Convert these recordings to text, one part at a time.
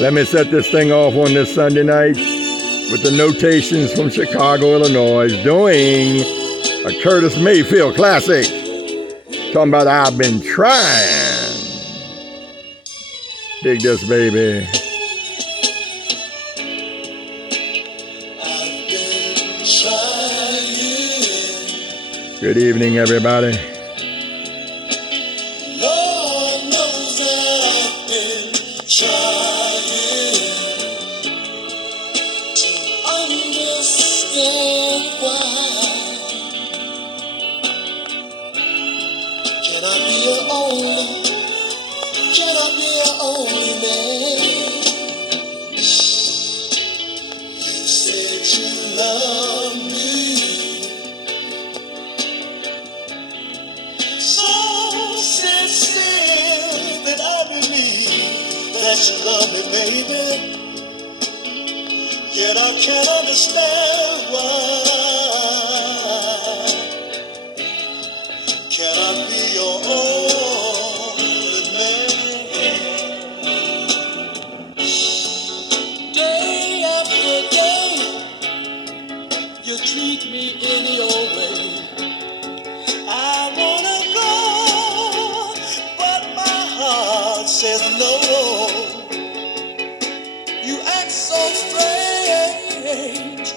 Let me set this thing off on this Sunday night with the Notations from Chicago, Illinois, doing a Curtis Mayfield classic. Talking about I've been trying. Dig this, baby. I've been trying. Good evening, everybody. Lord knows that I've been trying to understand why. Can I be your only? Can I be your only man? You said you love me, so sincere that I believe that you love me, baby. Yet I can't understand why. Can I be your only man? Day after day, you treat me any old way. I wanna go, but my heart says no. You act so strange,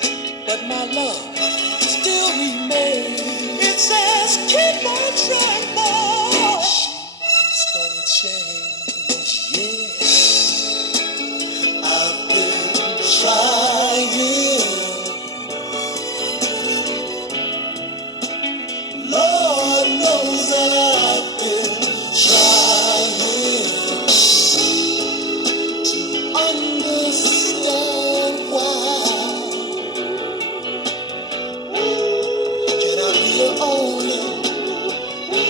but my love still remains. It says keep on trying, boy. She's gonna change, yeah. I've been trying. Lord knows that I've been trying to understand why. Can I be your only?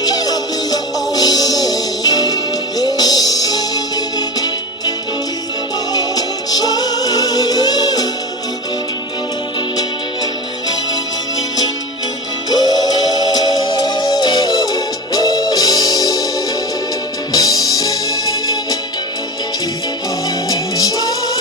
Can I be your only man? Yeah. Keep on trying.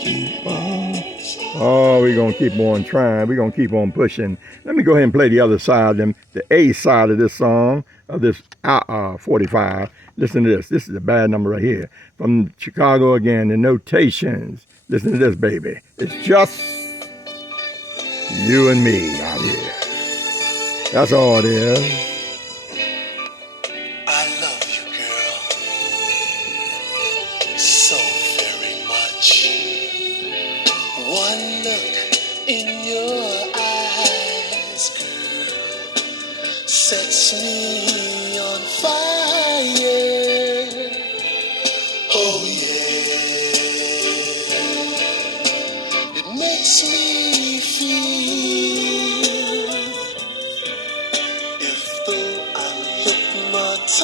Keep on trying. Oh, we're going to keep on trying. We're going to keep on pushing. Let me go ahead and play the other side, the A side of this song, of this 45. Listen to this. This is a bad number right here. From Chicago again, the Notations. Listen to this, baby. It's just you and me out here. That's all it is. I love you, girl, so very much. One look in your eyes, girl, sets me on fire. Oh yeah, it makes me feel if though I'm hypnotized.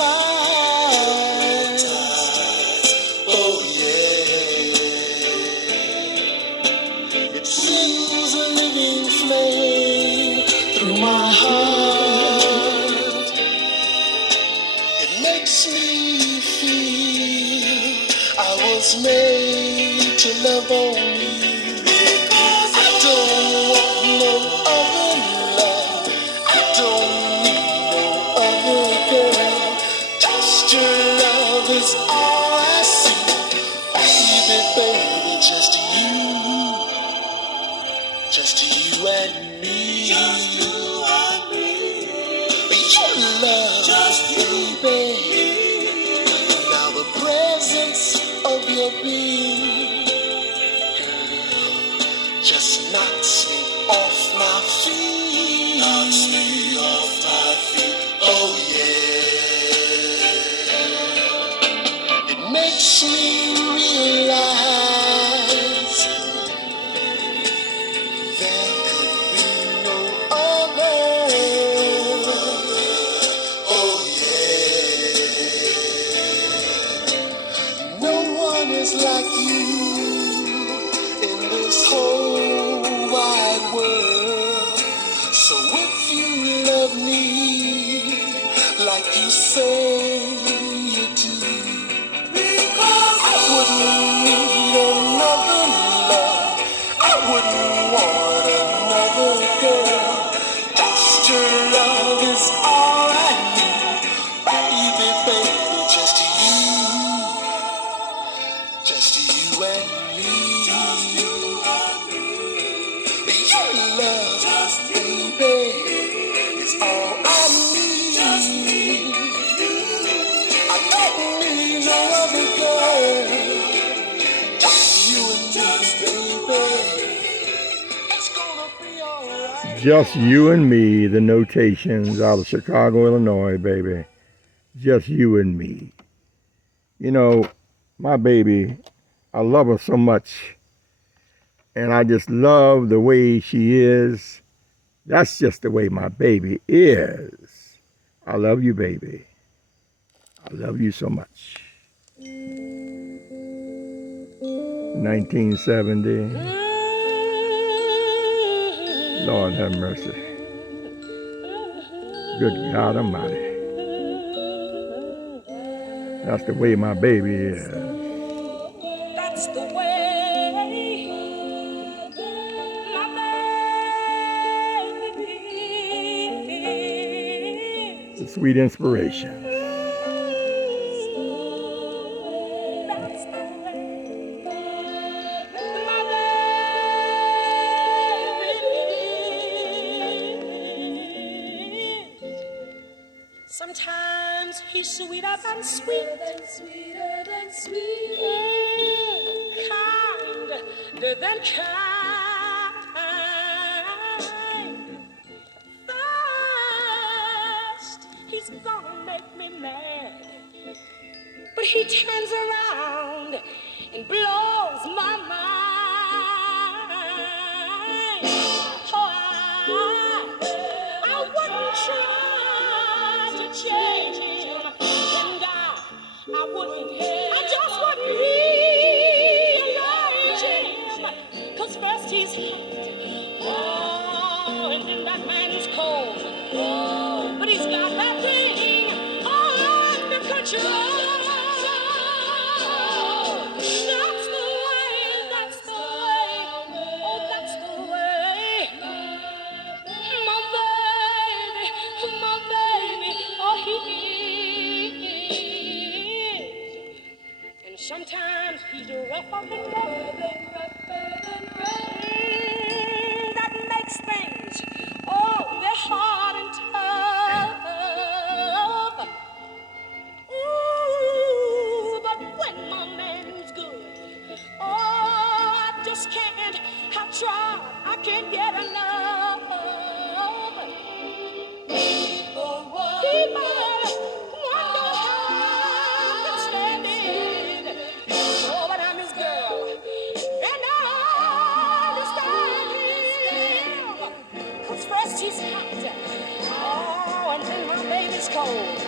Oh yeah, it sends a living flame through my heart. It makes me feel I was made to love only. I don't want no other love. I don't need no other girl. Just your love is all I see. Baby, baby, just you and me. Just you and me. Your love, just you, baby. Now the presence of your being, girl, just knocks me off my feet. Knocks me off my feet. Oh yeah. It makes me realize there could be no other. Oh yeah. No one is like you in this whole you say you do. Because I wouldn't need another love. I wouldn't want another girl. Just your love is all I need. Baby, baby, just you and me. Your love, baby, is all I need. I don't need no other girl. Just you and me, baby. It's gonna be alright. Just you and me, the notations out of Chicago, Illinois, baby. Just you and me. You know, my baby, I love her so much. And I just love the way she is. That's just the way my baby is. I love you, baby. I love you so much. 1970. Lord have mercy. Good God Almighty. That's the way my baby is. That's the way my baby is. The sweet inspiration. That's the way my baby is. Sometimes he's sweeter than sweet, sweeter than sweet, kinder than kind. First, he's gonna make me mad, but he turns around and blows my mind. Oh, I wouldn't try to change him, and I wouldn't, I just wouldn't rearrange him, 'cause first he's hot, oh, and then that man's cold, oh, but he's got that thing under control. That's the way, that's the way, oh, that's the way. My baby, oh, he is. And sometimes he's rougher than rough. That makes things, oh, they're hard and tough. Ooh, but when my man's good, oh, I just can't. I've tried, I can't get enough. People wonder how I can stand it. Oh, but I'm his girl, and I understand him. 'Cause first he's hot, oh, and then my baby's cold.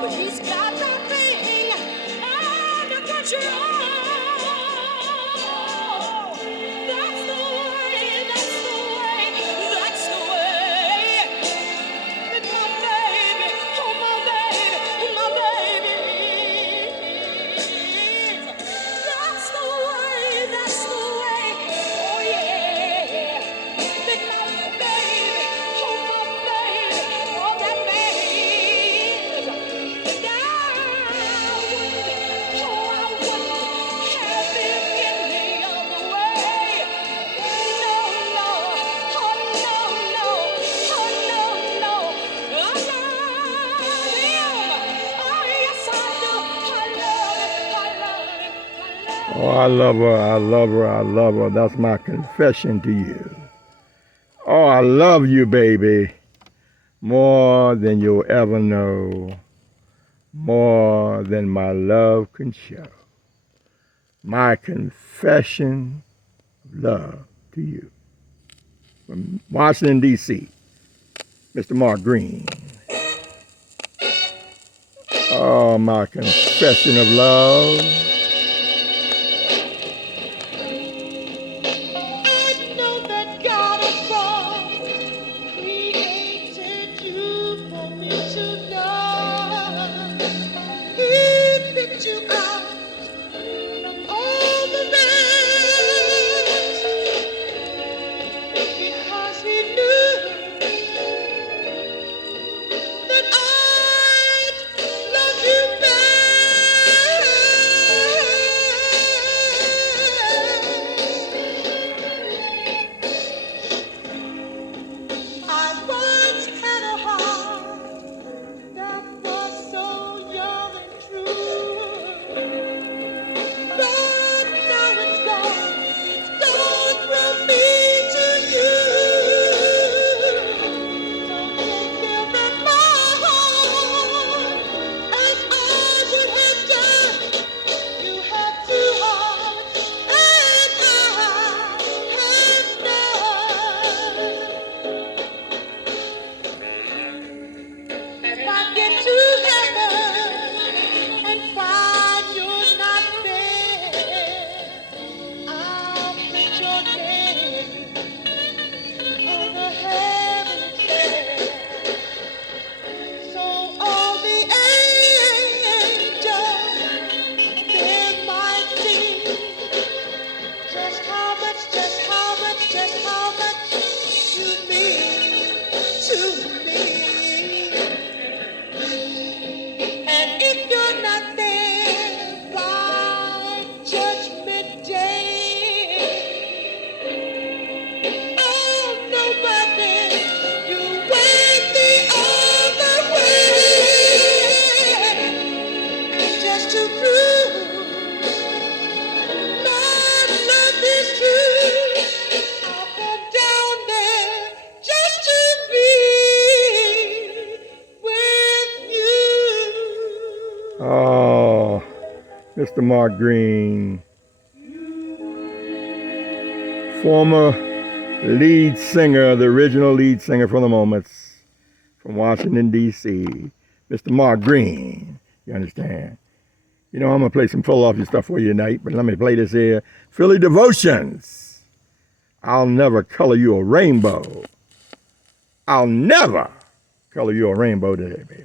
But he's got that thing under control. That's the way, that's the way, that's the way. That my baby, oh my baby is. That's the way, that's the way, oh yeah. That my baby, oh that man is. And I wouldn't have it any other way. No, no, oh no, no, oh no, no. I love him. Oh yes I do. I love him, I love him, I love him. Oh, I love her, I love her, I love her. That's my confession to you. Oh, I love you, baby, more than you'll ever know, more than my love can show. My confession of love to you. From Washington, D.C., Mr. Mark Green. Oh, my confession of love. I know that God above created you for me to know. Mr. Mark Green, former lead singer, the original lead singer for the Moments from Washington, D.C., Mr. Mark Green. You understand? You know, I'm going to play some Philadelphia stuff for you tonight, but let me play this here. Philly Devotions. I'll never color you a rainbow. I'll never color you a rainbow today, baby.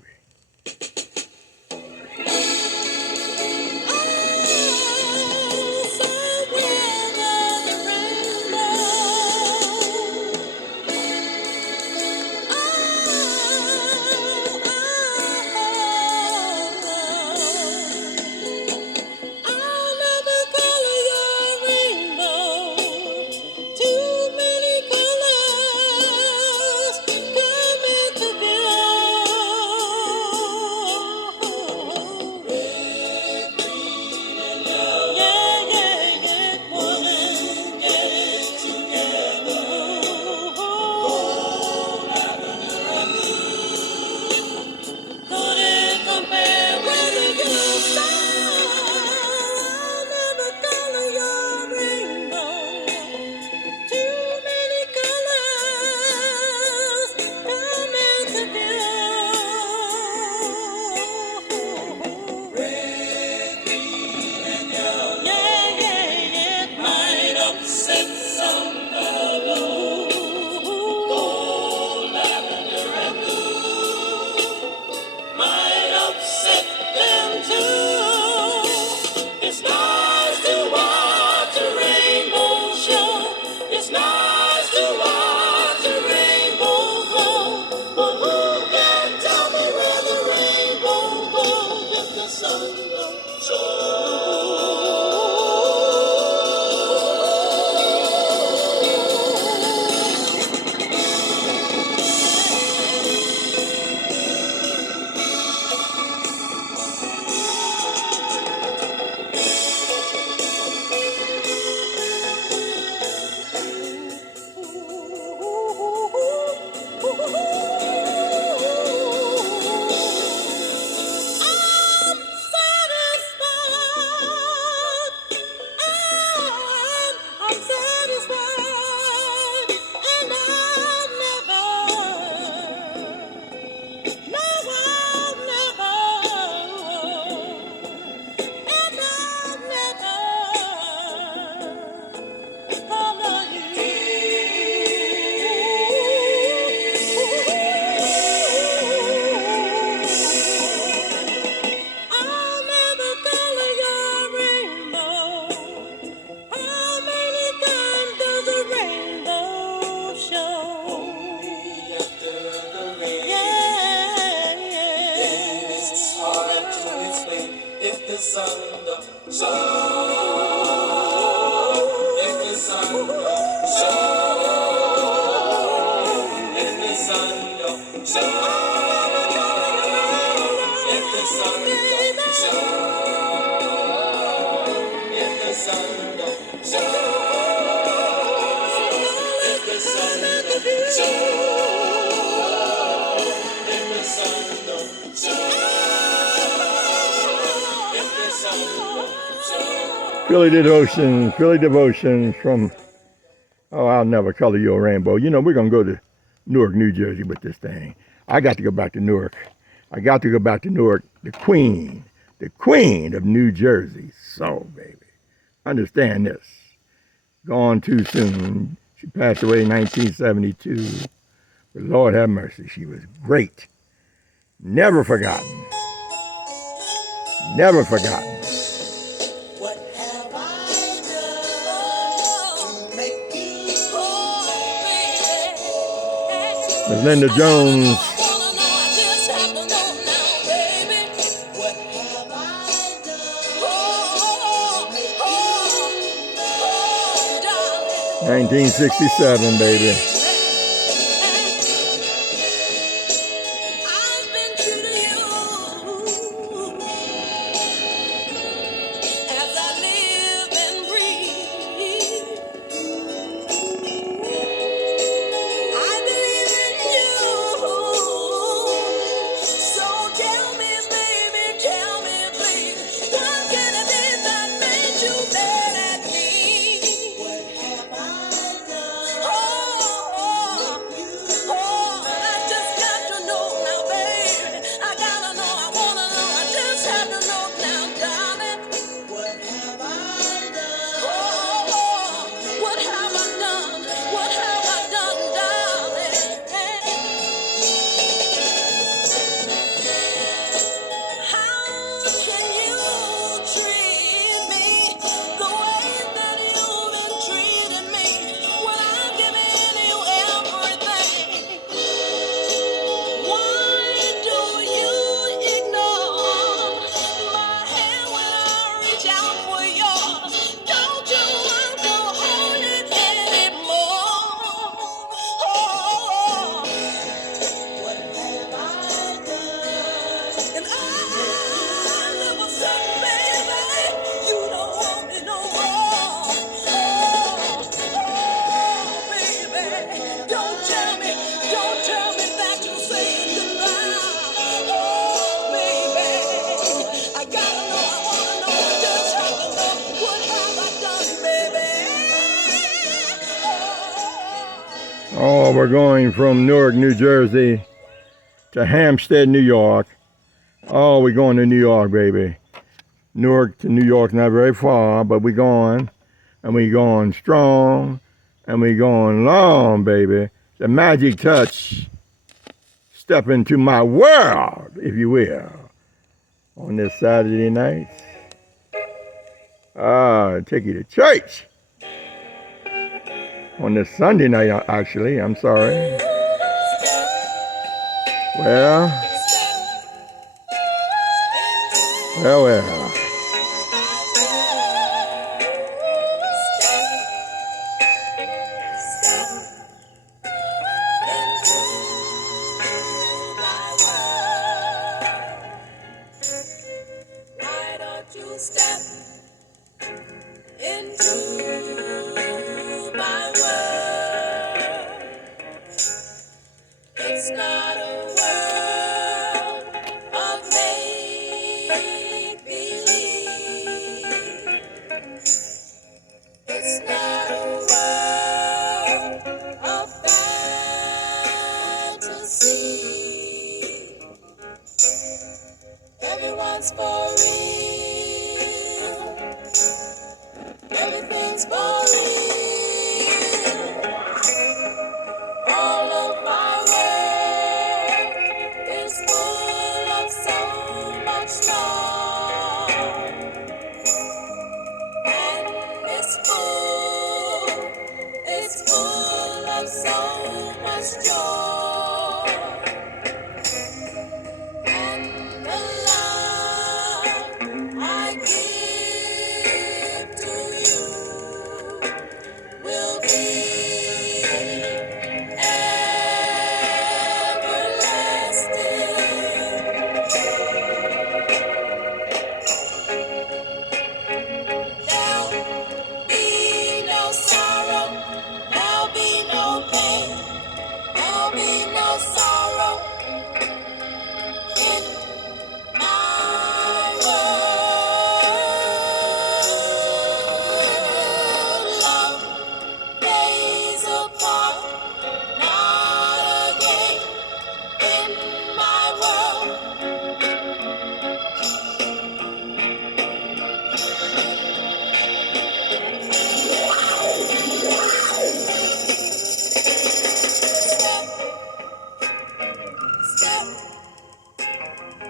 Philly Devotions from, oh, I'll never color you a rainbow. You know, we're going to go to Newark, New Jersey with this thing. I got to go back to Newark. I got to go back to Newark, the queen of New Jersey. So, baby, understand this. Gone too soon. She passed away in 1972. But Lord have mercy, she was great. Never forgotten. Never forgotten. Miss Linda Jones. 1967, baby. So tell me, baby, tell me, please, what can I do? Oh, we're going from Newark, New Jersey to Hampstead, New York. Oh, we're going to New York, baby. Newark to New York, not very far, but we're going. And we're going strong. And we're going long, baby. The magic touch. Step into my world, if you will, on this Saturday night. Take you to church. On this Sunday night, actually, I'm sorry. Well. Why don't you step into my world? It's not a world of make believe. It's not a world of fantasy. Everyone's for real. Everything's for real. All of my world is full of so much love. And it's full of so much joy. And the love I give to you will be everlasting. There'll be no sorrow, there'll be no pain, there'll be no sorrow in my world. Love plays a part, not a game in my world. Step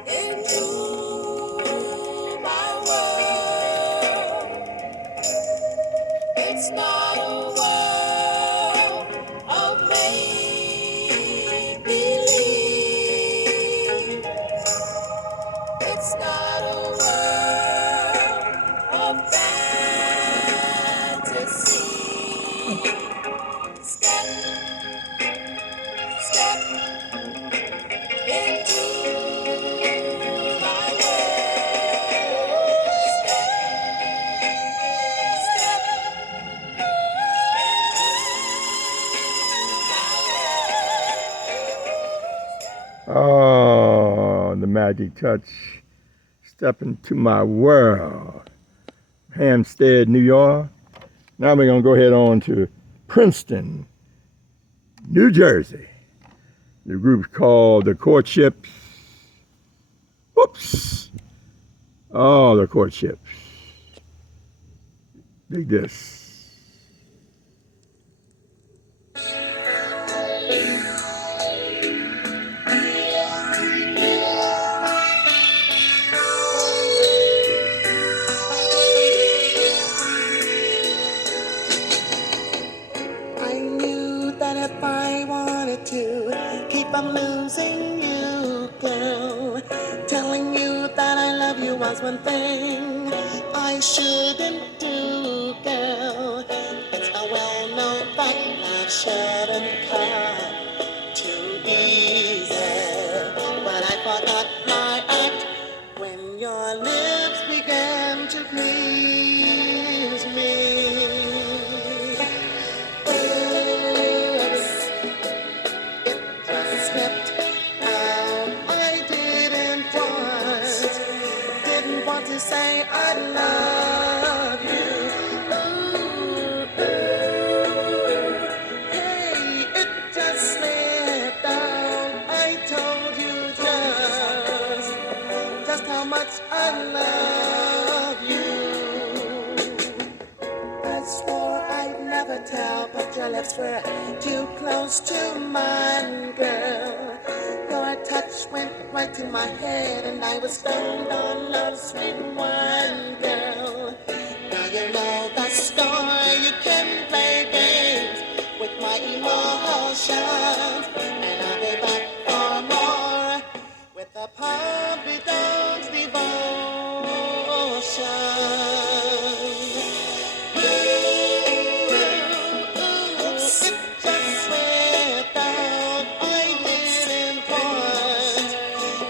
into my world. It's not a world of make believe. It's not a world of fantasy. Step into my world. Step Oh, the magic touch. Step into my world. Hampstead, New York. Now we're going to go ahead on to Princeton, New Jersey. The group's called The Courtships. Whoops. Oh, The Courtships. Dig this. I knew that if I wanted to keep on losing you, girl, telling you that I love you was one thing I shouldn't do, girl. It's a well-known fact love shouldn't come too easy, but I forgot my act when your lips began to please me. Oops, it just slipped out. I didn't want to say I love you. Ooh, ooh, hey, it could tell, but your lips were too close to mine, girl. Your touch went right to my head, and I was stoned on love's sweet wine, girl. Now you know the story. You can play games with my emotions, and I'll be back for more with a puppy dog's devotion.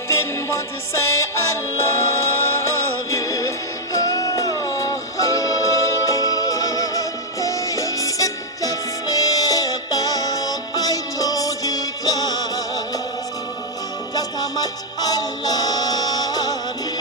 Didn't want to say I love you. Hey, it just slipped out. I told you just how much I love you.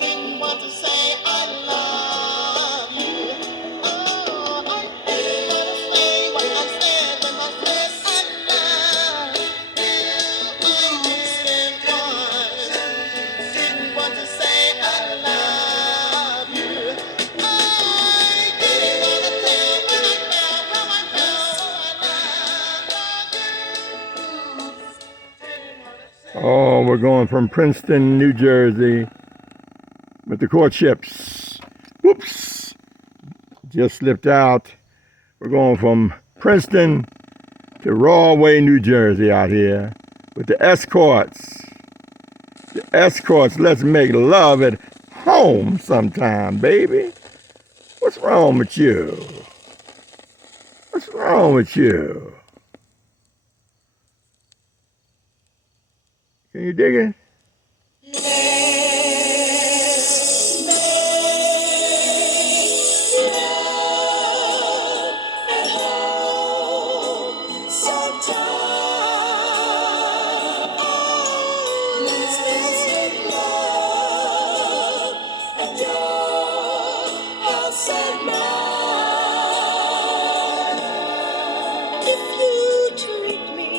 Didn't want to say I love you. Oh, I didn't want to say what I said when I said I love you. Didn't want to say I love you. I didn't want to tell when I felt how I felt I love you. Oh, we're going from Princeton, New Jersey with the courtships. Whoops, just slipped out. We're going from Princeton to Rahway, New Jersey out here with the escorts. The escorts, let's make love at home sometime, baby. What's wrong with you? What's wrong with you? Can you dig it? If you treat me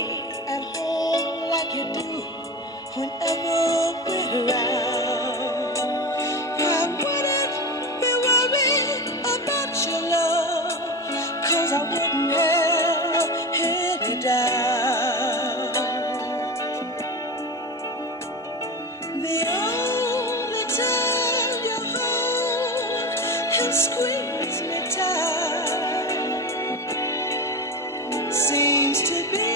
at home like you do whenever we're around, I wouldn't be worried about your love, 'cause I wouldn't have any doubt. The only time you hold and squeeze me tight seems to be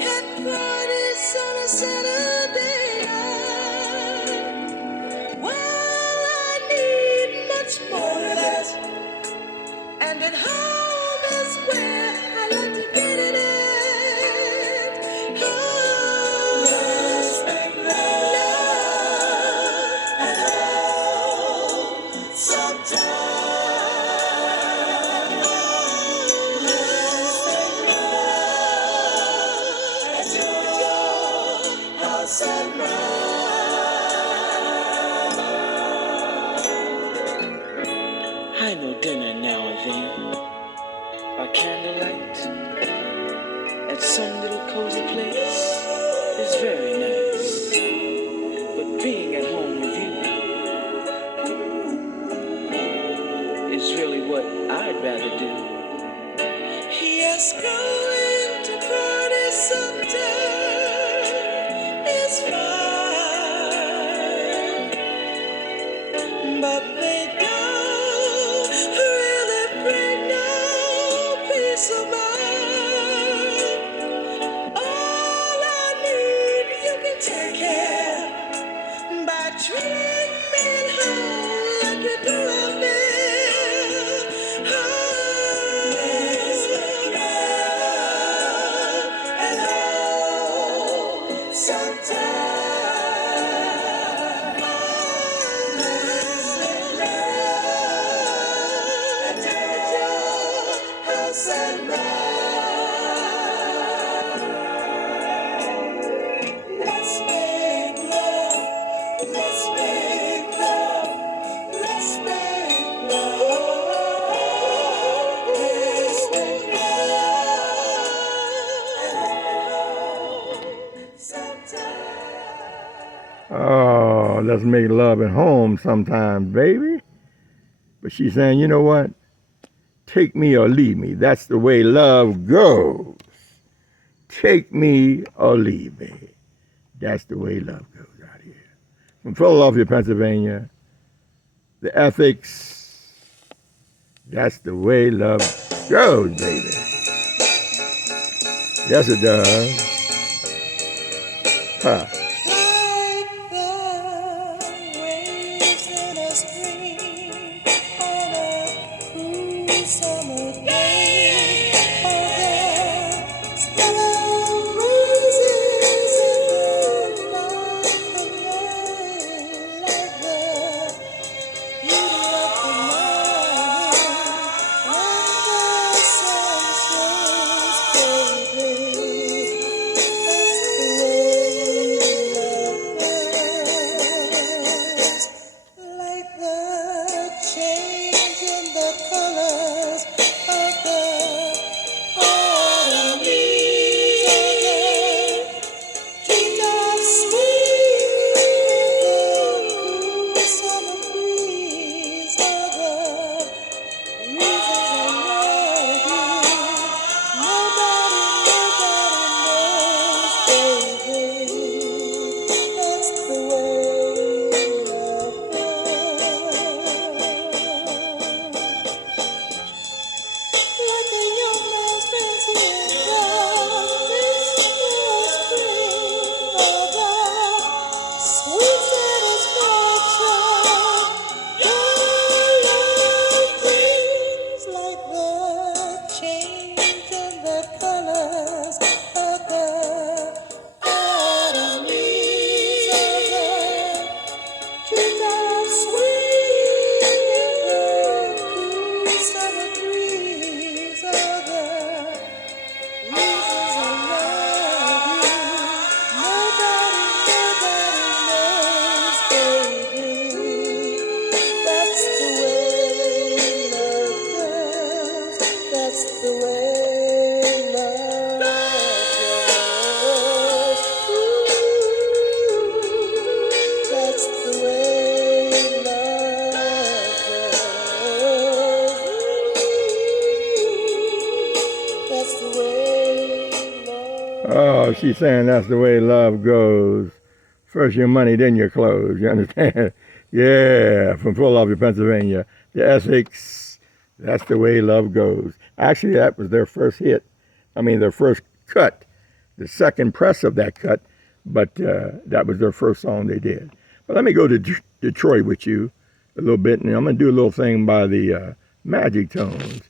at parties on a Saturday night. Well, I need much more of that, and at home is where I like to get it at. Oh, let's make love at home sometime. Let's make love at your house at mine. I know dinner now and then by candlelight at some little cozy place is very nice. But being at home with you is really what I'd rather do. Yes, going to parties sometime is fine. let's make love at home sometime, baby. But she's saying, you know what? Take me or leave me. That's the way love goes. Take me or leave me. That's the way love goes out here. From Philadelphia, Pennsylvania, the ethics, that's the way love goes, baby. Yes, it does. Huh. Like the waves in a stream on a cool summer day, or the stella roses in the night, like the beauty of the morning when the sun shines, baby. That's the way love is. Like the change in the colors of the autumn leaves, or the treetops swing in the cool summer breeze, or the reasons I love you. Nobody knows, baby. That's the way love goes. Like a young man's fancy in the Christmas spring, or the sweet satisfaction your love brings, like the change in the colors of the autumn leaves, of the treetops swing in the cool summer breeze, of the reasons I love you. Nobody knows, baby. That's the way love goes. That's the way love goes. Ooh, that's the way love goes. That's the way love. Oh, she's saying that's the way love goes. First your money, then your clothes. You understand? Yeah, from Philadelphia, Pennsylvania. The Essex, that's the way love goes. Actually, that was their first hit. I mean, their first cut. The second press of that cut. But that was their first song they did. But let me go to Detroit with you a little bit. And I'm going to do a little thing by the Magic Tones.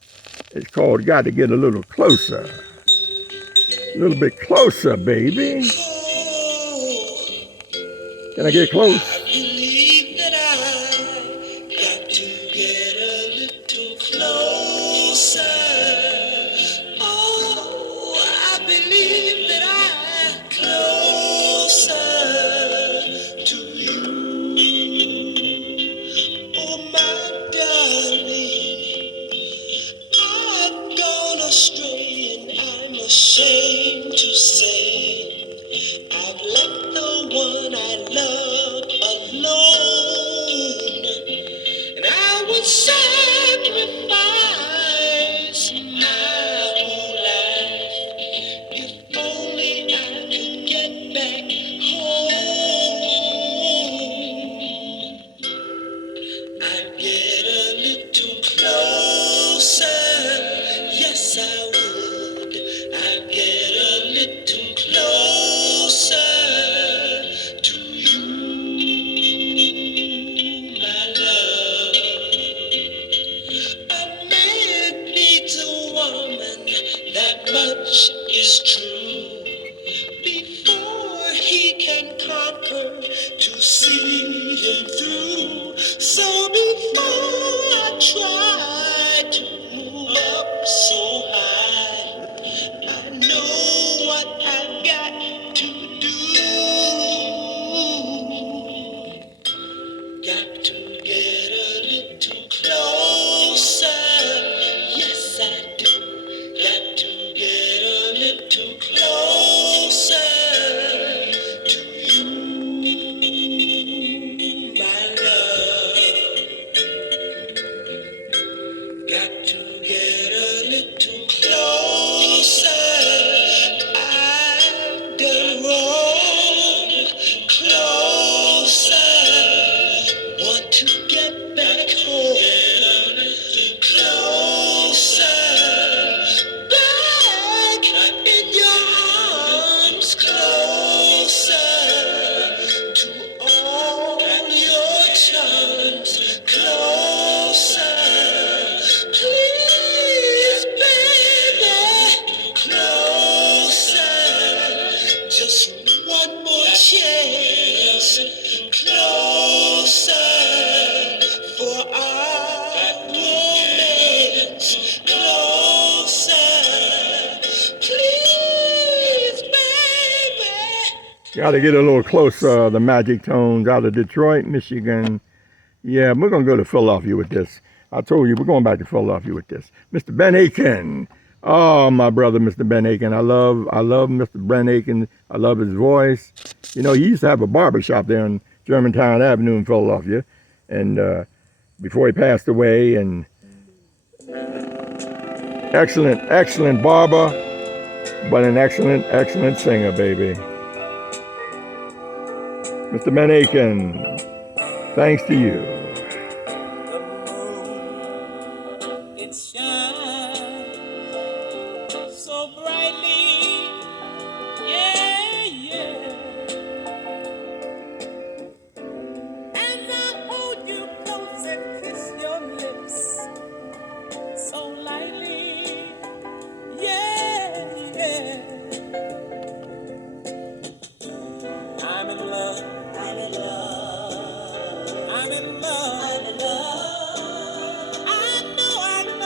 It's called Got to Get a Little Closer. A little bit closer, baby. Can I get close? I believe that I got to get a little closer. Oh, I believe that I closer to you. Oh, my darling, I've gone astray and I'm ashamed to say I've left the one I love alone, and I would sacrifice my whole life if only I could get back home. I'd get a little closer, yes I would. I'd get a little closer to you, my love. A man needs a woman, that much is true, before he can conquer to see him through. So before I try to move up so high, I know what I've got to do. Got to get a little closer. Yes, I do. Got to get a little closer to you, Got to get a little closer. The Magic Tones out of Detroit, Michigan. Yeah, we're gonna go to Philadelphia with this. I told you we're going back to Philadelphia with this. Mr. Ben Aiken. Oh, my brother, Mr. Ben Aiken. I love Mr. Ben Aiken. I love his voice. You know, he used to have a barber shop there on Germantown Avenue in Philadelphia, and before he passed away. And excellent barber, but an excellent singer, baby. Mr. Ben Aiken, thanks to you. It shines so brightly, yeah, yeah. As I hold you close and kiss your lips so lightly, yeah, yeah. I'm in love. I'm in love. I'm in love. I'm in love. I know. I'm in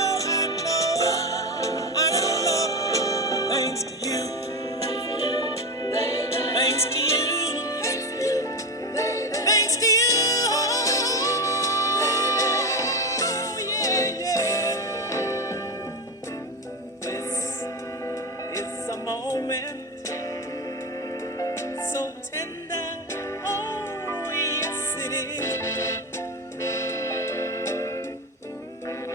love. Thanks to you. Thanks to you. Thanks to you. Oh, yeah, yeah. This is a moment so tender. Oh, yes, it is.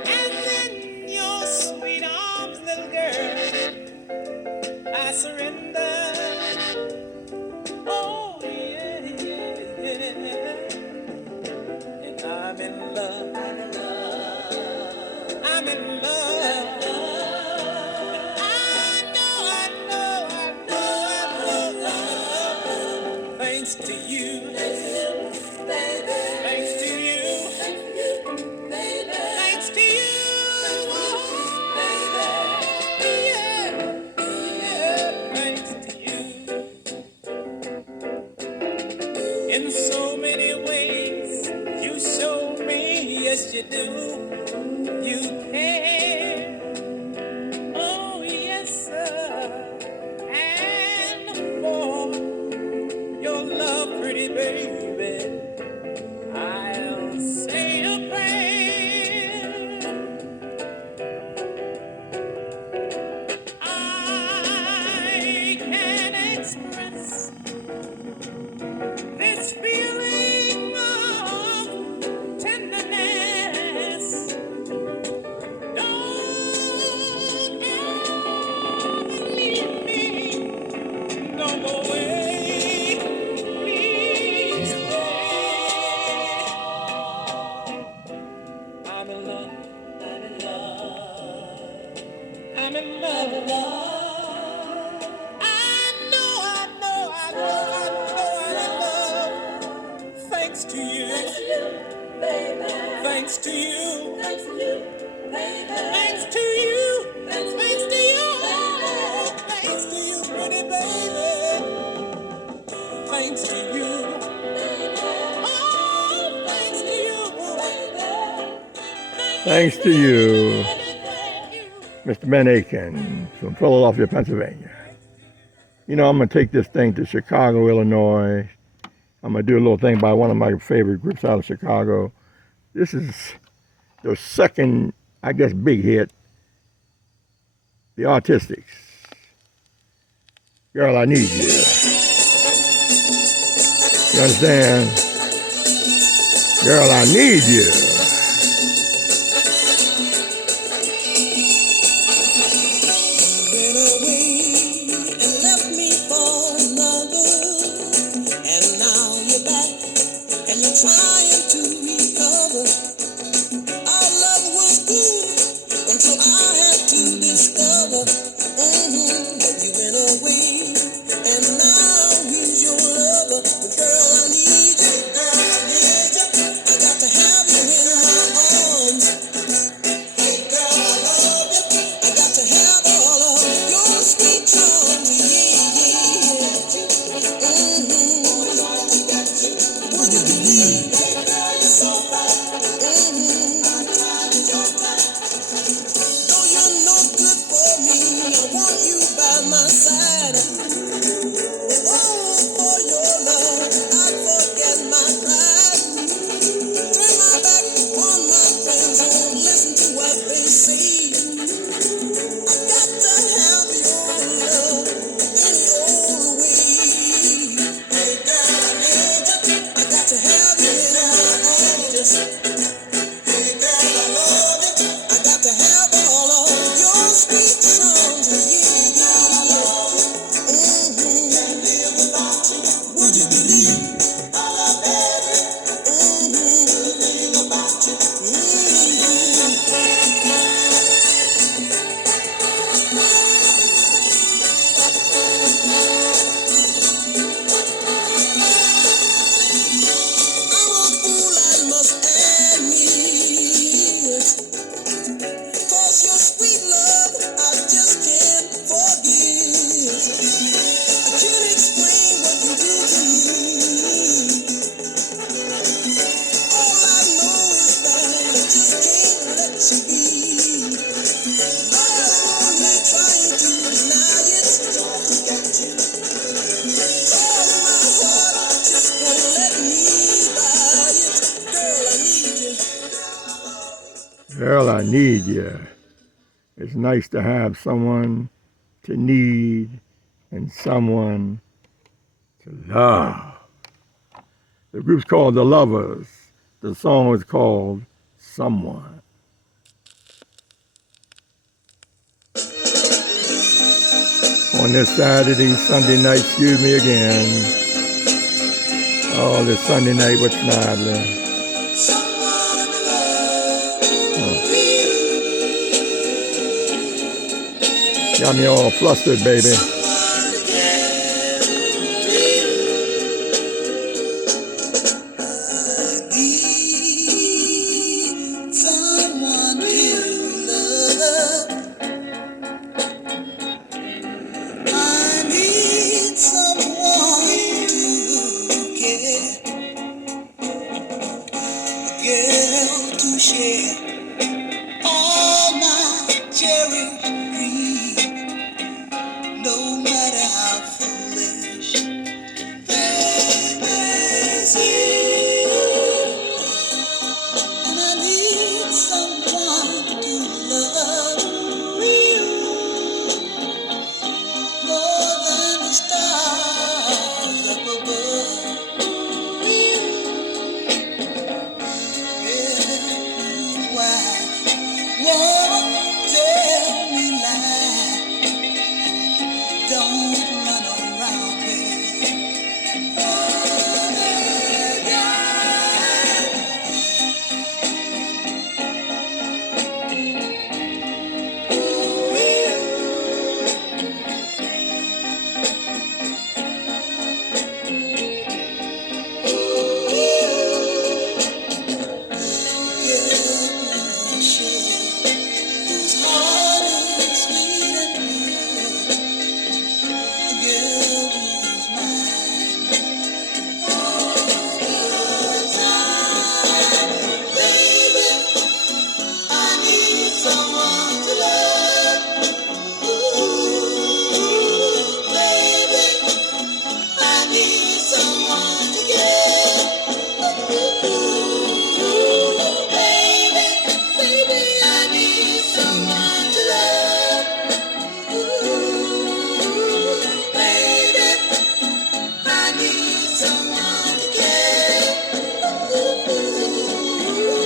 And in your sweet arms, little girl, I surrender. Oh, yeah, yeah, yeah. And I'm in love. I'm in love. I'm in love. I know. Thanks to you. Thanks to you. Thanks to you. Yeah. Yeah. Thanks to you. In so many ways, you show me, yes, you do. You care. Oh, yes, sir. And for your love, pretty baby, I'll say a prayer. I can express this feeling of tenderness. Don't ever leave me. Don't go away. Please stay. I'm in love. I'm in love. I'm in love. I know. Thanks to you. Thanks to you. Thanks to you. Thanks to you. Thanks to you. Thanks to you, pretty baby. Thanks to you. Oh, thanks to you. Thanks to you, Mr. Ben Aiken from Philadelphia, Pennsylvania. You know, I'm going to take this thing to Chicago, Illinois. I'm going to do a little thing by one of my favorite groups out of Chicago. This is their second, I guess, big hit, The Artistics. Girl, I Need You. You understand? Girl, I Need You. Trying to recover. Our love was good until I had to discover that you went away, and now he's your lover. But girl, I need you. Girl, I need you. I got to have you in my arms. Hey, girl, I love you. I got to have all of your sweet charms. Would you believe? My side, oh, for Girl, I need you. It's nice to have someone to need and someone to love. The group's called The Lovers. The song is called Someone. On this Saturday, Sunday night, excuse me again. Oh, this Sunday night with Snively. Got me all flustered, baby. To share all my cherished dreams, no matter how foolish. There's you, and I need someone to love you more than the stars up above. Yeah, why? Won't tell me lie. Don't run around me. Whose heart is sweet and pure, a girl who's mine all the time. Baby, I need someone to love. Ooh, baby, I need someone to give. Ooh, baby, I need someone to love. Ooh, baby, I need someone to give. Ooh,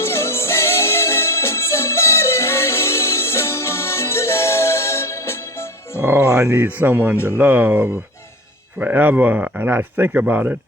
just saying it. Somebody, I need someone to love. Oh, I need someone to love forever. And I think about it